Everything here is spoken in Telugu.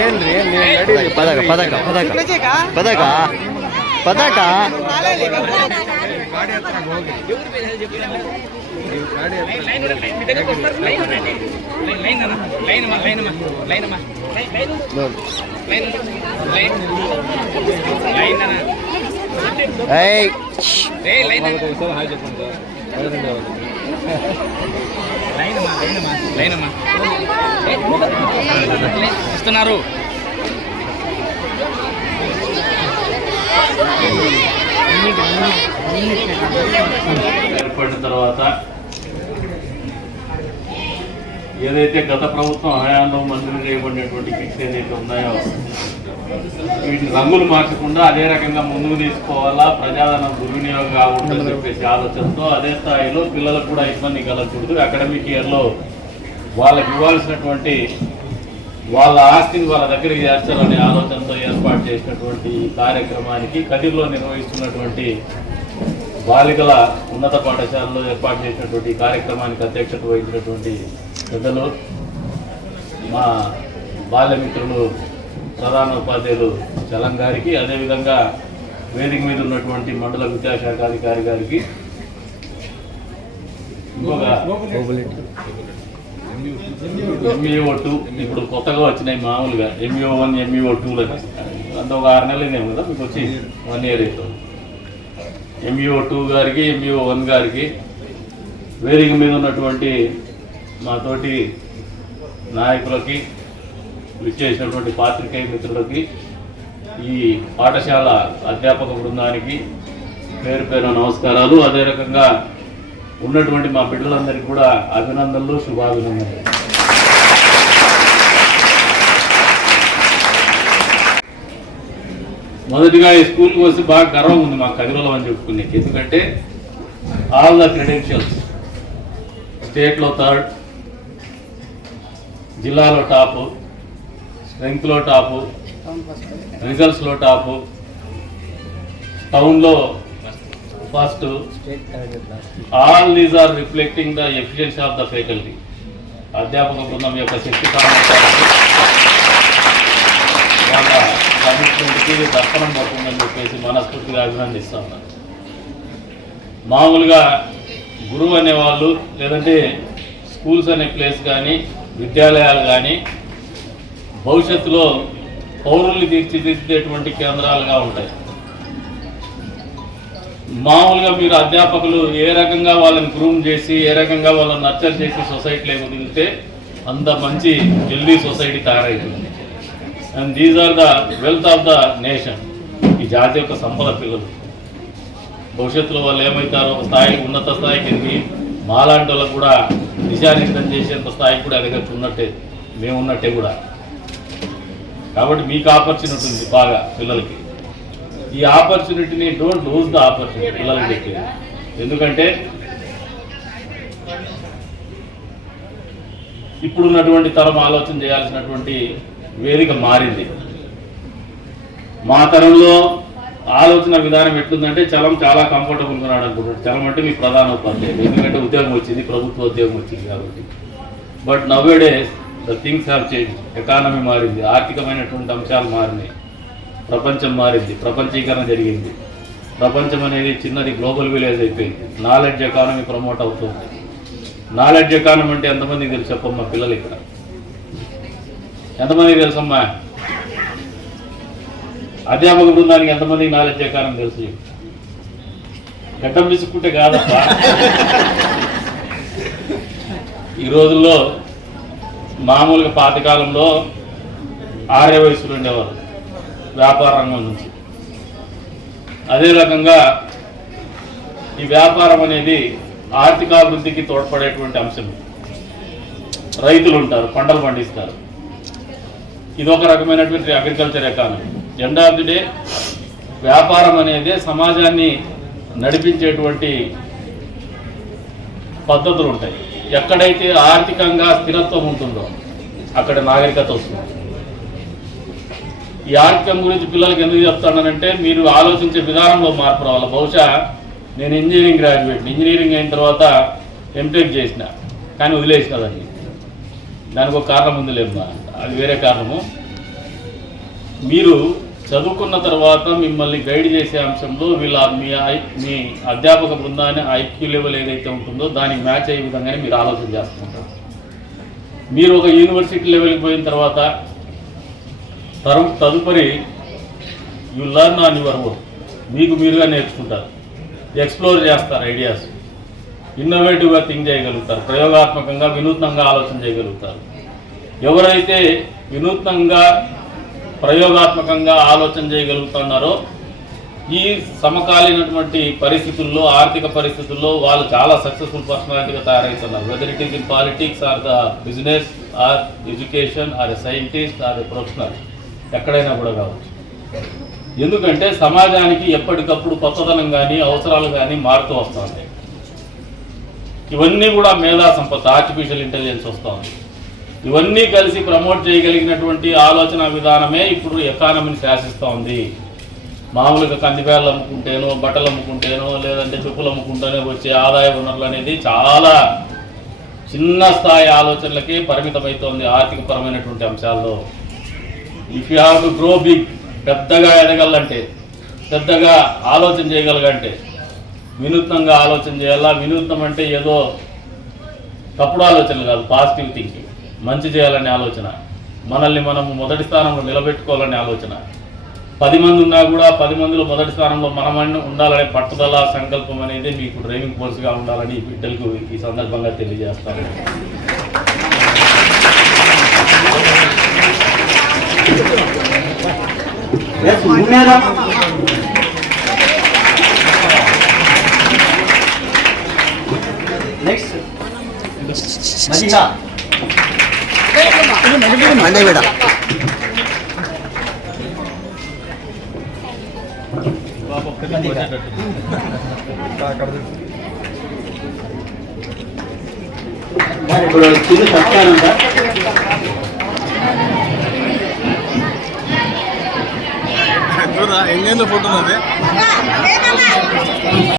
ಏನ್ರಿ ನೀವು ನಡೀರಿ ಪದಕ ಪದಕ ಪದಕ ಪದಕ ಪದಕ ಏಯ್ ఇస్తున్నారు. ఏర్పడిన తర్వాత ఏదైతే గత ప్రభుత్వం హయాంలో మంజూరు చేయబడినటువంటి ఫిక్స్ ఏదైతే ఉన్నాయో వీటిని రంగులు మార్చకుండా అదే రకంగా ముందుకు తీసుకోవాలా ప్రజాధనం దుర్వినియోగం కాకూడదని చెప్పేసి ఆలోచనతో అదే స్థాయిలో పిల్లలకు కూడా ఇబ్బంది కలగకూడదు. అకాడమిక్ ఇయర్లో వాళ్ళకి ఇవ్వాల్సినటువంటి వాళ్ళ ఆస్తిని వాళ్ళ దగ్గరికి చేర్చాలనే ఆలోచనతో ఏర్పాటు చేసినటువంటి కార్యక్రమానికి కదిర్లో నిర్వహిస్తున్నటువంటి బాలికల ఉన్నత పాఠశాలలో ఏర్పాటు చేసినటువంటి కార్యక్రమానికి అధ్యక్షత వహించినటువంటి పెద్దలు మా బాల్యమిత్రులు ప్రధాన ఉపాధ్యాయులు చలం గారికి అదేవిధంగా వేదిక మీద ఉన్నటువంటి మండల విద్యాశాఖాధికారి గారికి. ఎంఈఓ టూ ఇప్పుడు కొత్తగా వచ్చినాయి మామూలుగా ఎంఈఓ వన్ ఎంఈఓ టూలు అంత ఒక ఆరు నెలలు ఏమో కదా మీకు వచ్చి వన్ ఇయర్ అవుతుంది ఎంఈఓ టూ గారికి ఎంఈఓ వన్ గారికి వేరింగ్ మీద ఉన్నటువంటి మా తోటి నాయకులకి విచ్చేసినటువంటి పాత్రికేయ మిత్రులకి ఈ పాఠశాల అధ్యాపక బృందానికి పేరు పేరు నమస్కారాలు. అదే రకంగా ఉన్నటువంటి మా బిడ్డలందరికీ కూడా అభినందనలు శుభాభినందనలు. మొదటిగా ఈ స్కూల్కి వస్తే బాగా గర్వం ఉంది మా కదిలో అని చెప్పుకునే ఎందుకంటే ఆల్ ద క్రెడెన్షియల్స్ స్టేట్లో థర్డ్ జిల్లాలో టాపు స్ట్రెంగ్త్లో టాపు రిజల్ట్స్లో టాపు టౌన్లో first. All these are reflecting the efficiency of the faculty. అధ్యాపక బృందం యొక్క శక్తి వాళ్ళ కమిట్మెంట్కి దర్శనం పడుతుందని చెప్పేసి మనస్ఫూర్తిగా అభినందిస్తా ఉన్నాను మామూలుగా గురువు అనేవాళ్ళు లేదంటే స్కూల్స్ అనే ప్లేస్ కానీ విద్యాలయాలు కానీ భవిష్యత్తులో పౌరుల్ని తీర్చిదిద్దేటువంటి కేంద్రాలుగా ఉంటాయి. మామూలుగా మీరు అధ్యాపకులు ఏ రకంగా వాళ్ళని గ్రూమ్ చేసి ఏ రకంగా వాళ్ళని నర్చర్ చేసి సొసైటీలో వదిలితే అంత మంచి హెల్దీ సొసైటీ తయారవుతుంది. And these are the wealth of the nation ఈ జాతి యొక్క సంపద పిల్లలు. భవిష్యత్తులో వాళ్ళు ఏమవుతారో ఒక స్థాయికి ఉన్నత స్థాయికి ఎదిగి మాలాంటి వాళ్ళకు కూడా దిశానిర్దం చేసేంత స్థాయికి కూడా ఎదగచ్చు ఉన్నట్టే మేము ఉన్నట్టే కూడా. కాబట్టి మీకు ఆపర్చునిటీ ఉంది బాగా పిల్లలకి. ఈ ఆపర్చునిటీని డోంట్ లూజ్ ద ఆపర్చునిటీ పిల్లలకి చెప్పేది. ఎందుకంటే ఇప్పుడున్నటువంటి తరం ఆలోచన చేయాల్సినటువంటి వేదిక మారింది. మా తరంలో ఆలోచన విధానం ఎట్లుందంటే చలం చాలా కంఫర్టబుల్గా ఉన్నాడు అనుకుంటాడు చలం అంటే మీ ప్రధాన ఉపాధ్యాయులు ఎందుకంటే ఉద్యోగం వచ్చింది ప్రభుత్వ ఉద్యోగం వచ్చింది కాబట్టి. But nowadays the things have change economy మారింది ఆర్థికమైనటువంటి అంశాలు మారినాయి. ప్రపంచం మారింది ప్రపంచీకరణ జరిగింది. ప్రపంచం అనేది చిన్నది గ్లోబల్ విలేజ్ అయిపోయింది. నాలెడ్జ్ ఎకానమీ ప్రమోట్ అవుతుంది. నాలెడ్జ్ ఎకానమీ అంటే ఎంతమందికి తెలుసు చెప్పమ్మా పిల్లలు ఇక్కడ? ఎంతమందికి తెలుసమ్మా? అధ్యాపక బృందానికి ఎంతమందికి నాలెడ్జ్ ఎకానమీ తెలుసు? గడ్డం విసుక్కుంటే కాదప్పా. ఈ రోజుల్లో మామూలుగా పాతకాలంలో ఆరే వయసులో ఉండేవారు వ్యాపార రంగం నుంచి. అదే రకంగా ఈ వ్యాపారం అనేది ఆర్థికాభివృద్ధికి తోడ్పడేటువంటి అంశం. రైతులు ఉంటారు పంటలు పండిస్తారు. ఇది ఒక రకమైనటువంటి agriculture economy end of the day వ్యాపారం అనేది సమాజాన్ని నడిపించేటువంటి పద్ధతులు ఉంటాయి. ఎక్కడైతే ఆర్థికంగా స్థిరత్వం ఉంటుందో అక్కడ నాగరికత వస్తుంది. ఈ ఆర్థికం గురించి పిల్లలకి ఎందుకు చెప్తానంటే మీరు ఆలోచించే విధానంలో మార్పు రావాలి. బహుశా నేను ఇంజనీరింగ్ గ్రాడ్యుయేట్ ఇంజనీరింగ్ అయిన తర్వాత ఎంటెక్ చేసిన కానీ వదిలేసిన దాన్ని. దానికి ఒక కారణం ఉంది లేమ్మా. అది వేరే కారణము. మీరు చదువుకున్న తర్వాత మిమ్మల్ని గైడ్ చేసే అంశంలో వీళ్ళ మీ మీ అధ్యాపక బృందాన్ని ఐక్యూ లెవెల్ ఏదైతే ఉంటుందో దానికి మ్యాచ్ అయ్యే విధంగానే మీరు ఆలోచన చేస్తుంటారు. మీరు ఒక యూనివర్సిటీ లెవెల్కి పోయిన తర్వాత తరు తదుపరి you learn on your own మీకు మీరుగా నేర్చుకుంటారు. ఎక్స్ప్లోర్ చేస్తారు ఐడియాస్ ఇన్నోవేటివ్గా థింక్ చేయగలుగుతారు. ప్రయోగాత్మకంగా వినూత్నంగా ఆలోచన చేయగలుగుతారు. ఎవరైతే వినూత్నంగా ప్రయోగాత్మకంగా ఆలోచన చేయగలుగుతున్నారో ఈ సమకాలీనటువంటి పరిస్థితుల్లో ఆర్థిక పరిస్థితుల్లో వాళ్ళు చాలా సక్సెస్ఫుల్ పర్సనాలిటీగా తయారవుతున్నారు. Whether it is in politics or the business or education or a scientist or a professional ఎక్కడైనా కూడా కావచ్చు. ఎందుకంటే సమాజానికి ఎప్పటికప్పుడు కొత్తదనం కానీ అవసరాలు కానీ మారుతూ వస్తుంది ఇవన్నీ కూడా మేధా సంపత్తి ఆర్టిఫిషియల్ ఇంటెలిజెన్స్ వస్తుంది ఇవన్నీ కలిసి ప్రమోట్ చేయగలిగినటువంటి ఆలోచన విధానమే ఇప్పుడు ఎకానమీని శాసిస్తూ ఉంది. మామూలుగా కందిపేర్లు అమ్ముకుంటేనో బట్టలు అమ్ముకుంటేనో లేదంటే చెప్పులు అమ్ముకుంటేనే వచ్చే ఆదాయ వనరులు అనేది చాలా చిన్న స్థాయి ఆలోచనలకే పరిమితమవుతోంది ఆర్థికపరమైనటువంటి అంశాల్లో. If you have to grow big పెద్దగా ఎదగాలంటే పెద్దగా ఆలోచన చేయగలగంటే వినూత్నంగా ఆలోచన చేయాలా? వినూత్నం అంటే ఏదో తప్పుడు ఆలోచనలు కాదు పాజిటివ్ థింకింగ్ మంచి చేయాలనే ఆలోచన. మనల్ని మనం మొదటి స్థానంలో నిలబెట్టుకోవాలనే ఆలోచన. పది మంది ఉన్నా కూడా పది మందిలో మొదటి స్థానంలో మనం ఉండాలనే పట్టుదల సంకల్పం అనేది మీకు డ్రైవింగ్ ఫోర్స్గా ఉండాలని బిడ్డలకు ఈ సందర్భంగా తెలియజేస్తాను. నెక్స్ట్ మండే ಬೇಡ ఇప్పుడు చిన్న సత్యానంద చూడరా ఎన్ని ఫోటో ఉన్నది